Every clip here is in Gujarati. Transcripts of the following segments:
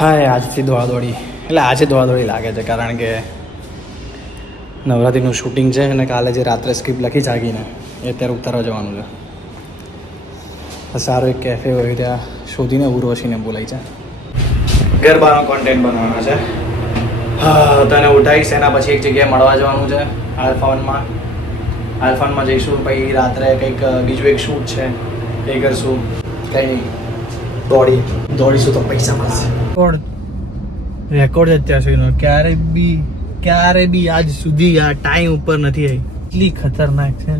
હા આજથી દોડાદોડી એટલે આજે દોડાદોડી લાગે છે કારણ કે નવરાત્રિનું શૂટિંગ છે અને કાલે જે રાત્રે સ્ક્રિપ્ટ લખી જાગીને એ અત્યારે ઉતારવા જવાનું છે. સારો એક કેફે હોય ત્યાં શોધીને ઉર્વશીને બોલાવી છે. ગરબાનો કોન્ટેન્ટ બનાવવાનો છે. હા તને ઉઠાવીશ એના પછી એક જગ્યાએ મળવા જવાનું છે આલ્ફાનમાં જઈશું. પછી રાત્રે કંઈક બીજું એક શૂટ છે એ કરશું. કંઈ નહીં દોડીશું તો પૈસા મળશે. રેકોર્ડ અત્યાર સુધીનો ક્યારે બી આજ સુધી આ ટાઈમ ઉપર નથી આવી. એટલી ખતરનાક છે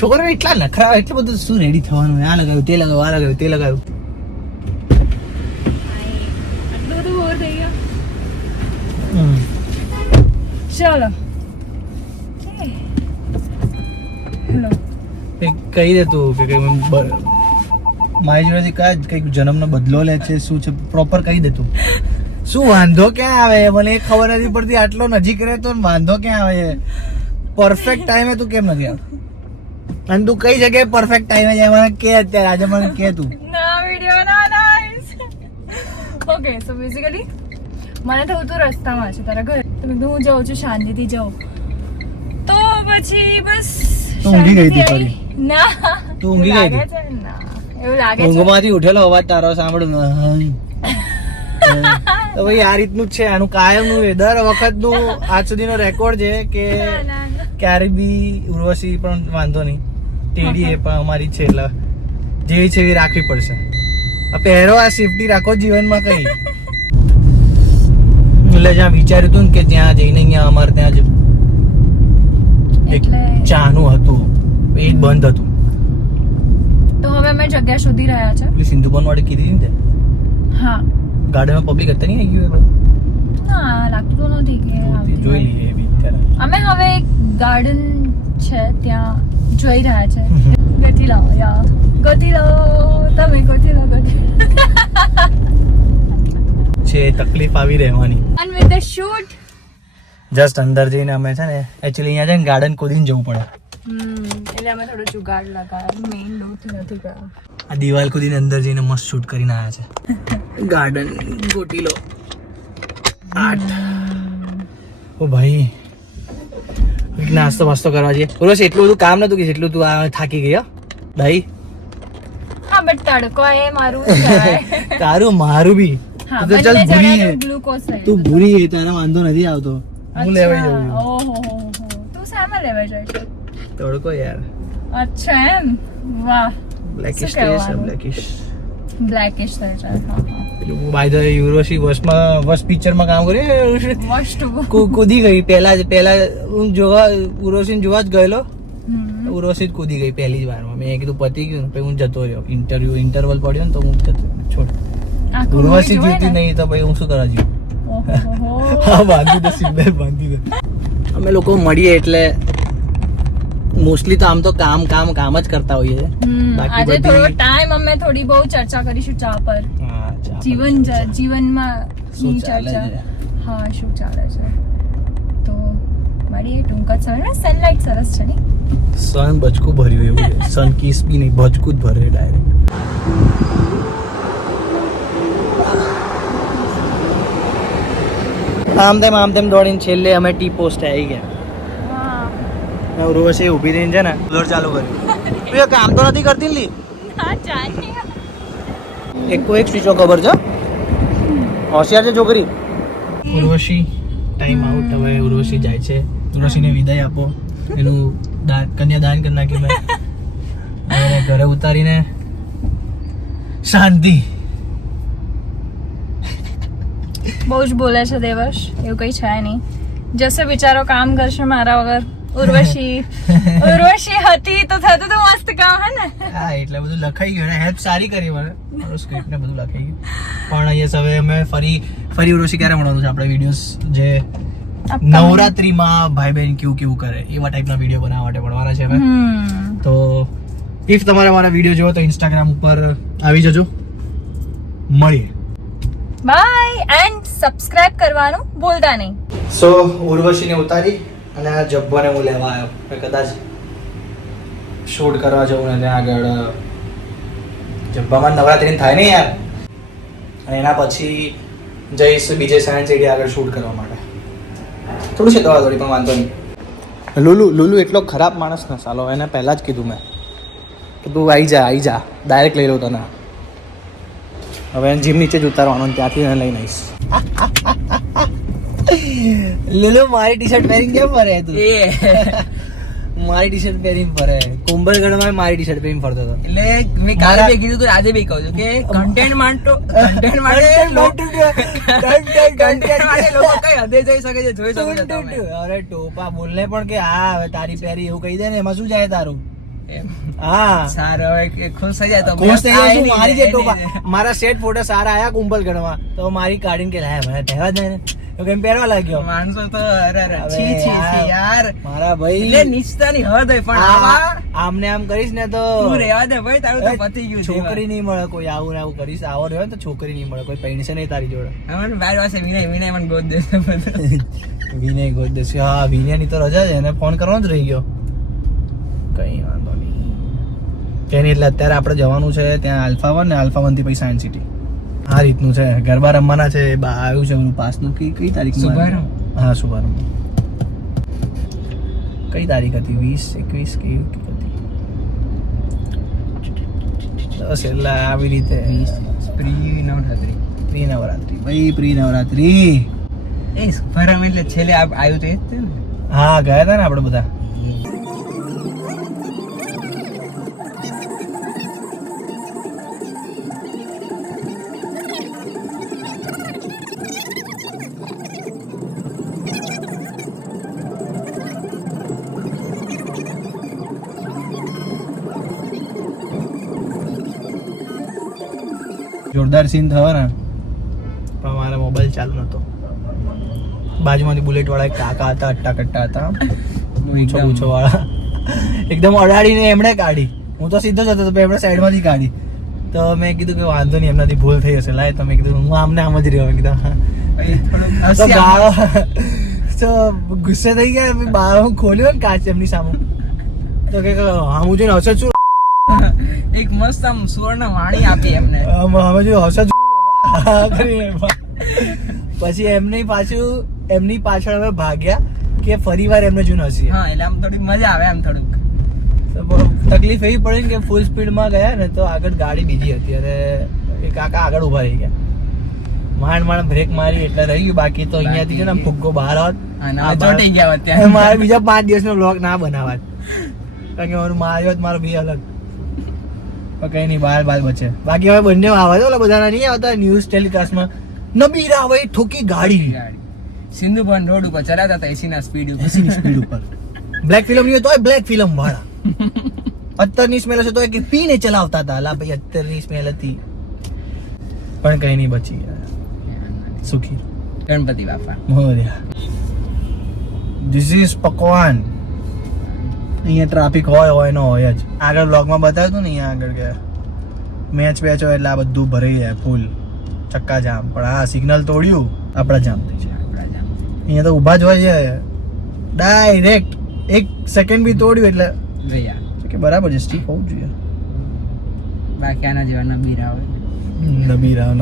છોકરાઓ એટલા નખરા એટલું બધું શું રેડી થવાનું આ લગાવ્યું તે લગાવ્યું આ લગાવ્યું તે લગાવ્યું. આટલું બધું બોર થઈ ગયા. ચલો હેલો કહી દે તું કે મારી જોડેથી કંઈક જન્મનો બદલો લે છે શું છે પ્રોપર કહી દે તું. શું વાંધો ક્યાં આવે મને એ ખબર નથી પડતી. આટલો નજીક રહે તો વાંધો ક્યાં આવે છે? પરફેક્ટ ટાઈમે તું કેમ નથી આવતો? અને તું કઈ જગ્યાએ પરફેક્ટ ટાઈમે જાય મને કે અત્યારે આજે મને કે તું. ના વિડિયો ના નાઈસ. ઓકે સો બેઝિકલી મને થયું તું રસ્તામાં છે તારા ઘર તો મેં હું જાઉં છું શાંતિથી જાઉં તો પછી બસ તું ઊંઘી ગઈ હતી ફરી? ના તું ઊંઘી ગઈ હતી? ના એવું લાગે છે. ઊંઘમાંથી ઉઠેલો અવાજ તારો સાંભળ્યો તો ભાઈ આ રીતનું જ છે આનું કાયમનું દર વખતનું આજ સુધીનો રેકોર્ડ છે કે ક્યારે બી ઉર્વશી પણ વાંધો નહીં ટેડી એ પણ અમારી છે એટલે જેવી છે એવી રાખવી પડશે. આ પહેરો આ સેફટી રાખો જીવનમાં કઈ. એટલે જ્યાં વિચાર્યું હતું ને કે ત્યાં જઈને અહીંયા અમારે ત્યાં જ એક ચાનું હતું એ બંધ હતું તો હવે અમે જગ્યા શોધી રહ્યા છે. પેલી સિંધુબન વાળી કીધી ને હા ગાર્ડનમાં પબ્લિક હતા નહીં આવી ગયું ના લાગતું નથી કે જોઈ લઈએ એ બી અત્યારે. અમે હવે એક ગાર્ડન છે ત્યાં જોઈ રહ્યા છે. ગતિ લાવો યાર ગતિ લાવો તમે ગતિ લાવો છે તકલીફ આવી રહેવાની. and with the shoot just અંદર જઈને અમે છે ને એકચ્યુઅલી અહીંયા છે ને ગાર્ડન ખોદીને જવું પડે. એટલે અમે થોડો જુગાડ લગાવ્યો મેઇન ડોરથી નથી ગયા. આ દિવાલ ખોદીને અંદર જઈને મસ્ત શૂટ કરીને આવ્યા છે. ગાર્ડન ગોટી લો 8 ઓ ભાઈ નાસ્તો વાસ્તો કરવા જઈએ. બરોબર એટલું બધું કામ નતું કે જેટલું તું આ થાકી ગઈ ભાઈ. હા બટ તડકો એ મારું કહેવાય. તારું મારું બી હા તો ચાલ ભૂરી હે. ગ્લુકોઝ તું ભૂરી હે તને વાંધો નથી આવતો. હું લેવાઈ જાઉં છું. ઓહો તું સામે લેવાઈ જાય છે તડકો યાર. અચ્છા એમ વાહ બ્લેકિશ શું કહેવાનું? બ્લેકિશ બ્લેકિશ થાય છે પેલું બાય ધ યુરોસી વસ પિક્ચરમાં કામ કર્યું. વોશ ટુ કૂદી ગઈ પહેલા હું જોવા ઉર્વશીને જોવા જ ગયેલો. ઉર્વશી જ કૂદી ગઈ પહેલી જ વારમાં. મેં કીધું પતી ગયું પછી હું જતો રહ્યો. ઇન્ટરવલ પડ્યો ને તો હું જતો છોડ. ઉર્વશી જીવતી નહીં તો પછી હું શું કરવા જીવ. હા બાંધી દે સિમ્બે બાંધી દે. અમે લોકો મળીએ એટલે મોસ્ટલી તો આમ તો કામ જ કરતા હોઈએ છે. આજે થોડો ટાઈમ અમે થોડી બહુ ચર્ચા કરીશું ચા પર. જીવનમાં ની ચર્ચા. હા શું ચાલે છે તો મળીએ ટૂંક જ સમયમાં. સનલાઇટ સરસ છે ને. સન બચકું ભર્યું એવું છે. સન કિસ બી નહીં બચકું જ ભરે ડાયરેક્ટ. આમ તેમ દોડીને છેલ્લે અમે ટી પોસ્ટ આવી ગયા. ઉર્વશી ઊભી રહીને છે ને કુલર ચાલુ કર્યું. તું એ કામ તો નથી કરતી ને લી? એક સ્વિચો ખબર છે હોશિયાર છે છોકરી. Urvashi time out. હવે ઉર્વશી જાય છે. ઉર્વશીને વિદાય આપો. એનું કન્યાદાન કરી નાખ્યું મેં. હવે ઘરે ઉતારીને શાંતિ. બહુ જ બોલે છે દેવશ. એવું કઈ છે નહીં. જશે બિચારો કામ કરશે મારા વગર. ઉર્વશી હતી તો થતું તો મસ્ત કામ હે ને. હા એટલે બધું લખાઈ ગયું. હેલ્પ સારી કરી મને. મારું સ્ક્રિપ્ટ ને બધું લખાઈ ગયું. પણ અહીંયા હવે અમે ફરી ઉર્વશી ક્યારે મળવાનું છે આપણે વિડીયોઝ જે નવરાત્રીમાં ભાઈ બહેન કેવું કરે એવા ટાઈપના વિડીયો બનાવવા માટે પડવાના છે હવે. તો ઇફ તમારે મારા વિડીયો જોવો તો ઇન્સ્ટાગ્રામ ઉપર આવી જજો. મળીએ. બાય એન્ડ સબસ્ક્રાઇબ કરવાનું ભૂલતા નહીં. સો ઉર્વશીને ઉતારી અને આ જબ્બાને હું લેવા આવ્યો. કદાચ શૂટ કરવા જવું ને ત્યાં આગળ જબ્બામાં નવરાત્રી થાય ને યાર. અને એના પછી જઈશ બીજે સાયન્સ સિટી આગળ શૂટ કરવા માટે. થોડું છે દોડી પણ વાંધો નહીં. લુલુ એટલો ખરાબ માણસ ને સાલો, એને પહેલાં જ કીધું મેં કે તું આવી જા ડાયરેક્ટ લઈ લો તને. હવે એને જીમ નીચે જ ઉતારવાનો, ત્યાંથી એને લઈને આવીશ. લુલુ મારી ટી શર્ટ પહેરીને કેમ ફરે તું? મારી ટી શર્ટ પહેરીને ફરે. કુંભલગઢમાં મારી ટી શર્ટ પહેરીને ફરતો હતો. એટલે મેં કાલે બી કીધું તો આજે બી કહું છું કે કન્ટેન્ટ માટે લોકો કઈ હદે જઈ શકે છે, જોઈ શકો છો તમે. અરે ટોપા બોલને પણ કે હા હવે તારી પહેરી એવું કહી દે ને, એમાં શું જાય તારું? એમ. હા સારું, હવે ખુશ થઈ જાય તો ખુશ થઈ જાય શું? મારી જે ટોપા, મારા સેટ ફોટો સારા આયા કુંભલગઢમાં તો મારી કાઢીને કે લાય મને પહેરવા જ નહીં, તો કેમ પહેરવા લાગ્યો? માણસો તો અરે હવે છી યાર મારા ભાઈ એટલે નીચતાની હદ હોય પણ આવા આમને આમ કરીશ ને તો તું રહેવા દે ભાઈ, તારું તો પતી ગયું. છોકરી નહીં મળે કોઈ. આવું ને આવું કરીશ, આવો રહ્યો ને તો છોકરી નહીં મળે કોઈ. પૈણશે નહીં તારી જોડે. અમારે બાર પાસે વિનય મને ગોદ દેશે બધું. વિનય ગોદ દેશે. હા વિનયની તો રજા છે, એને ફોન કરવાનો જ રહી ગયો. કઈ વાંધો નહીં. તેની એટલે અત્યારે આપણે જવાનું છે ત્યાં આલ્ફા 1 ને આલ્ફા 1 થી પછી સાયન્સ સિટી. આ રીતનું છે. ગરબા રમવાના છે. આવ્યું છે એનું પાસનું. કઈ તારીખ? શુભારંભ. હા શુભારંભ. કઈ તારીખ હતી? 20, 21 કઈ હતી? 10 એટલે આવી રીતે પ્રી નવરાત્રી. ભાઈ પ્રી નવરાત્રી. એ શુભારંભ એટલે છેલ્લે આવ્યું તો એ જ થયું ને. હા ગયા હતા ને આપણે બધા. જોરદાર સીન થયો ને, પણ મારા મોબાઈલ ચાલુ નતો. બાજુમાંથી બુલેટ વાળા એક કાકા હતા, અટ્ટા કટ્ટા હતા, પૂછો વાળા. એકદમ અડાડીને એમણે કાઢી. હું તો સીધો જ હતો તો એમણે સાઈડમાંથી કાઢી. તો મેં કીધું કે વાંધો નહીં, એમનાથી ભૂલ થઈ હશે. લાય તો મેં કીધું હું આમને આમ જ રહ્યો. મેં કીધું તો ગાળો તો ગુસ્સે થઈ ગયા. બાર હું ખોલ્યો ને કાચ એમની સામે, તો કે હા હું જોઈને હશે શું એક મસ્ત આમ સુવર્ણ વાણી આપી એમને. હવે જો હશે પછી એમની પાછળ અમે ભાગ્યા કે ફરી વાર એમને જોઈને હસીએ. હા એટલે આમ થોડી મજા આવે એમ થોડુંક. તકલીફ એવી પડી ને કે ફૂલ સ્પીડમાં ગયા ને તો આગળ ગાડી બીજી હતી અને એ કાકા આગળ ઉભા રહી ગયા. માંડ બ્રેક મારી એટલે રહી ગયું. બાકી તો અહીંયાથી છે ને ફુગ્ગો બહાર હોત, ચોટી ગયા હોત ત્યાં. મારે બીજા 5 દિવસનો બ્લોગ ના બનાવાત, કારણ કે મારું માર્યો મારો બે અલગ. કઈ નહીં, બાર બચે. બાકી હવે બંને આવે છે, ઓલા બધાના નહીં આવતા ન્યૂઝ ટેલિકાસ્ટમાં, નબીરા હવે ઠોકી ગાડી. સિંધુ ભવન રોડ ઉપર ચલાતા હતા એસી ના સ્પીડ ઉપર. બ્લેક ફિલ્મ નહીં તો બ્લેક ફિલ્મ વાળા. અત્તરની સ્મેલ હશે તો કે પીને ચલાવતા હતા. લા ભાઈ અત્તરની સ્મેલ હતી, પણ કઈ નહીં, બચી ગયા. સુખી ગણપતિ બાપા મોર્યા. ધીસ ઇઝ પકવાન. અહીંયા ટ્રાફિક હોય ન હોય જ. આગળ બ્લોગમાં બતાવ્યું હતું ને, અહીંયા આગળ ગયા મેચ હોય એટલે આ બધું ભરાઈ જાય ફૂલ, ચક્કા જામ. પણ આ સિગ્નલ તોડ્યું, આપણા જામ થઈ જાય. અહીંયા તો ઊભા જ હોય છે ડાયરેક્ટ. 1 સેકન્ડ બી તોડ્યું એટલે ગયા કે બરાબર છે, સ્ટીક હોવું જોઈએ. બાકી આના જેવા નબીરા હોય.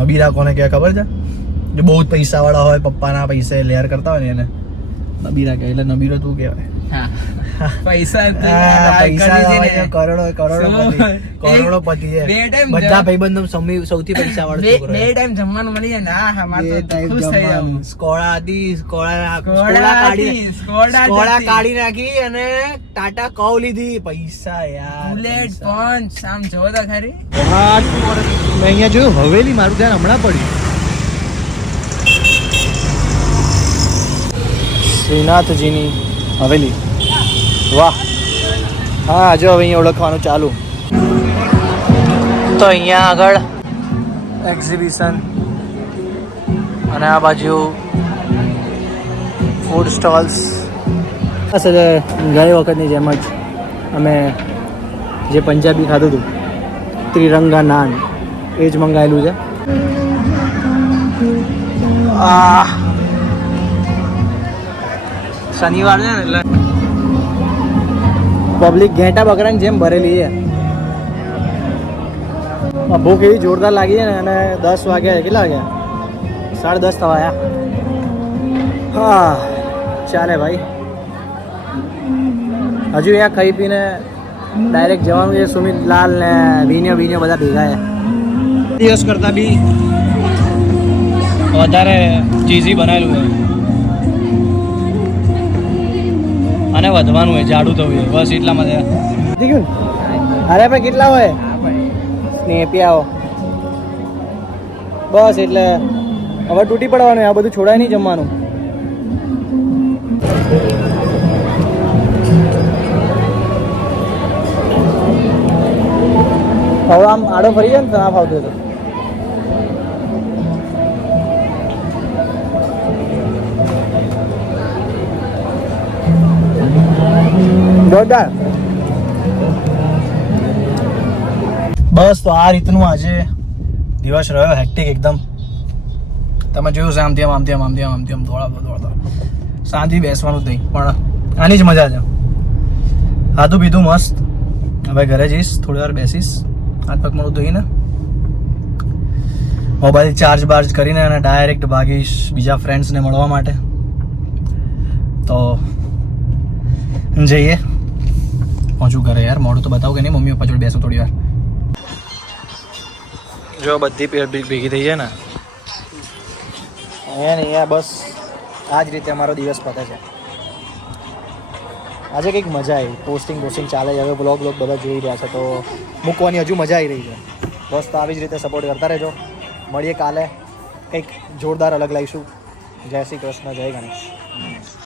નબીરા કોને કહેવાય ખબર છે? જે બહુ જ પૈસા વાળા હોય, પપ્પાના પૈસે લેર કરતા હોય ને એને નબીરા કહેવાય. એટલે નબીરો તું કહેવાય. પૈસા કરોડોપતિ છે બધા ભાઈબંધો. સૌથી પૈસા વાળો છોકરો. બે ટાઈમ જમવાનું મળી જાય ને, હા મારે તો ખુશ થઈ જાઉં. સ્કોડા કાઢી નાખી અને ટાટા કવ લીધી. પૈસા યાર, બુલેટ પંચ આમ જોવો તો ખરી. મેં અહીંયા જોયું હવેલી, મારું ધ્યાન હમણાં પડ્યું. શ્રીનાથજીની હવેલી. વાહ. હા જો હવે અહીંયા ઓળખવાનું ચાલુ. તો અહીંયા આગળ એક્ઝિબિશન અને આ બાજુ ફૂડ સ્ટોલ્સ. બસ ગઈ વખતની જેમ જ અમે જે પંજાબી ખાધું હતું, ત્રિરંગા નાન, એ જ મંગાવેલું છે. શનિવાર છે ને એટલે પબ્લિક ઘેટા બકરાની જેમ ભરેલી છે. ભૂખ એવી જોરદાર લાગી છે ને. અને 10 વાગ્યા, કેટલા વાગ્યા? 10:30 થવાયા. હા ચાલે ભાઈ. હજુ અહીંયા ખાઈ પીને ડાયરેક્ટ જવાનું છે. સુમિત લાલ ને વિનિયો બધા ભેગા છે. દિવસ કરતાં બી વધારે ચીઝી બનાવેલું છે અને વધવાનું હોય, જાડું થવું હોય, બસ એટલા માટે. અરે આપણે કેટલા હોય સ્નેપી આવો બસ. એટલે હવે તૂટી પડવાનું, આ બધું છોડાય નહીં જમવાનું. હવે આમ આડો ફરી જાય ને તો ના ફાવતું હતું. જોરદાર. બસ તો આ રીતનું આજે દિવસ રહ્યો, હેક્ટિક એકદમ. તમે જોયું છે આમથી આમ દોડા શાંતિ બેસવાનું જ નહીં, પણ આની જ મજા છે. ખાધું પીધું મસ્ત. હવે ઘરે જઈશ, થોડી વાર બેસીશ, હાથ પગ મોડું ધોઈને મોબાઈલ ચાર્જ કરીને અને ડાયરેક્ટ ભાગીશ બીજા ફ્રેન્ડ્સને મળવા માટે. તો જઈએ, પહોંચું ઘરે. યાર મોડું તો બતાવું કે નહીં, મમ્મી પપ્પા જોડે બેસું થોડી વાર. જો બધી ભેગી થઈ જાય ને અહીંયા બસ આ જ રીતે અમારો દિવસ પતે છે. આજે કંઈક મજા આવી, પોસ્ટિંગ ચાલે છે. હવે બ્લોગ બધા જોઈ રહ્યા છે તો મૂકવાની હજુ મજા આવી રહી છે. બસ તો આવી જ રીતે સપોર્ટ કરતા રહેજો. મળીએ કાલે કંઈક જોરદાર અલગ લાવીશું. જય શ્રી કૃષ્ણ, જય ગણેશ.